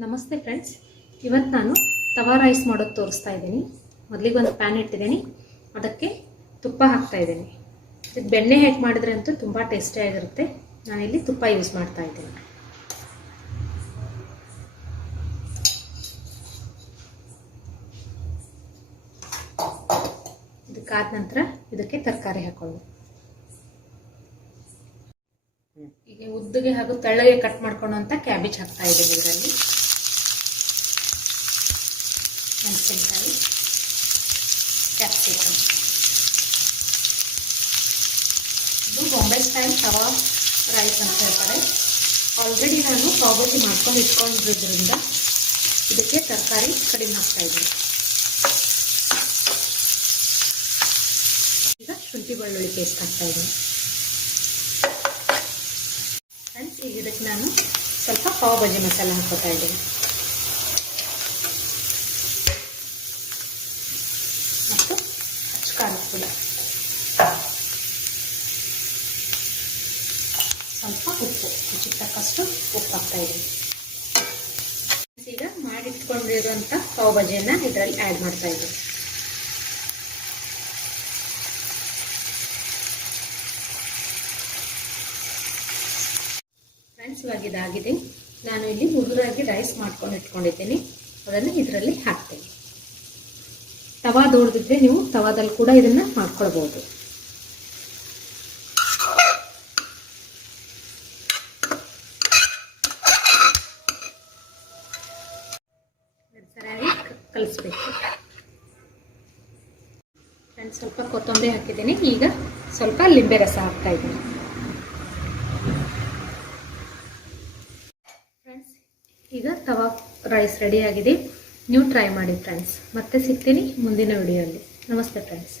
ನಮಸ್ತೆ ಫ್ರೆಂಡ್ಸ್, ಇವತ್ತು ನಾನು ತವಾ ರೈಸ್ ಮಾಡೋದು ತೋರಿಸ್ತಾ ಇದ್ದೀನಿ. ಮೊದಲಿಗೆ ಒಂದು ಪ್ಯಾನ್ ಇಟ್ಟಿದ್ದೀನಿ, ಅದಕ್ಕೆ ತುಪ್ಪ ಹಾಕ್ತಾ ಇದ್ದೀನಿ. ಇದು ಬೆಣ್ಣೆ ಹೇಗೆ ಮಾಡಿದ್ರೆ ಅಂತೂ ತುಂಬ ಟೇಸ್ಟಿಯಾಗಿರುತ್ತೆ. ನಾನಿಲ್ಲಿ ತುಪ್ಪ ಯೂಸ್ ಮಾಡ್ತಾ ಇದ್ದೀನಿ. ಇದಕ್ಕಾದ ನಂತರ ಇದಕ್ಕೆ ತರಕಾರಿ ಹಾಕೊಳ್ಳಿ. ಈಗ ಉದ್ದಗೆ ಹಾಗೂ ತೆಳ್ಳಗೆ ಕಟ್ ಮಾಡ್ಕೊಳ್ಳೋಂಥ ಕ್ಯಾಬೇಜ್ ಹಾಕ್ತಾ ಇದ್ದೀನಿ. ಇದರಲ್ಲಿ ಮೆಣಸಿನಕಾಯಿ, ಕ್ಯಾಪ್ಸಿಕಮ್. ಇದು ಬಾಂಬೆ ಸ್ಟೈಲ್ ತವಾ ರೈಸ್ ಅಂತ ಹೇಳ್ತಾರೆ. ಆಲ್ರೆಡಿ ನಾನು ಪಾವ್ ಭಾಜಿ ಮಾಡ್ಕೊಂಡು ಇಟ್ಕೊಂಡಿರೋದ್ರಿಂದ ಇದಕ್ಕೆ ತರಕಾರಿ ಕಡಿಮೆ ಹಾಕ್ತಾ ಇದ್ದೀನಿ. ಈಗ ಶುಂಠಿ ಬೆಳ್ಳುಳ್ಳಿ ಪೇಸ್ಟ್ ಹಾಕ್ತಾ ಇದ್ದೀನಿ. ಫ್ರೆಂಡ್ಸ್, ಈಗ ಇದಕ್ಕೆ ನಾನು ಸ್ವಲ್ಪ ಪಾವ್ ಭಾಜಿ ಮಸಾಲ ಹಾಕೋತಾ ಇದ್ದೀನಿ ಮತ್ತು ಖಾರದ ಪುಡಿ, ಸ್ವಲ್ಪ ಉಪ್ಪು, ರುಚಿಗೆ ತಕ್ಕಷ್ಟು ಉಪ್ಪು ಹಾಕ್ತಾ ಇದ್ದೀನಿ. ಈಗ ಮಾಡಿಟ್ಕೊಂಡಿರುವಂಥ ಪಾವ್ ಭಾಜಿಯನ್ನು ಇದರಲ್ಲಿ ಆ್ಯಡ್ ಮಾಡ್ತಾ ಇದ್ದೀನಿ. ಫ್ರೆಂಡ್ಸ್, ಇವಾಗ ಇದಾಗಿದೆ. ನಾನು ಇಲ್ಲಿ ಉದುರಾಗಿ ರೈಸ್ ಮಾಡ್ಕೊಂಡು ಇಟ್ಕೊಂಡಿದ್ದೀನಿ, ಅದನ್ನು ಇದರಲ್ಲಿ ಹಾಕ್ತೀನಿ. ತವಾ ದೊಡ್ದಿದ್ರೆ ನೀವು ತವಾದಲ್ಲಿ ಕೂಡ ಇದನ್ನ ಮಾಡ್ಕೊಳ್ಬಹುದು. ಸರಿಯಾಗಿ ಕಲಿಸ್ಬೇಕು. ಫ್ರೆಂಡ್ಸ್, ಸ್ವಲ್ಪ ಕೊತ್ತಂಬರಿ ಹಾಕಿದ್ದೀನಿ. ಈಗ ಸ್ವಲ್ಪ ಲಿಂಬೆ ರಸ ಹಾಕ್ತಾ ಇದ್ದೀನಿ. ಫ್ರೆಂಡ್ಸ್, ಈಗ ತವಾ ರೈಸ್ ರೆಡಿ ಆಗಿದೆ. ನೀವು ಟ್ರೈ ಮಾಡಿ ಫ್ರೆಂಡ್ಸ್. ಮತ್ತೆ ಸಿಗ್ತೀನಿ ಮುಂದಿನ ವಿಡಿಯೋಲ್ಲಿ. ನಮಸ್ತೆ ಫ್ರೆಂಡ್ಸ್.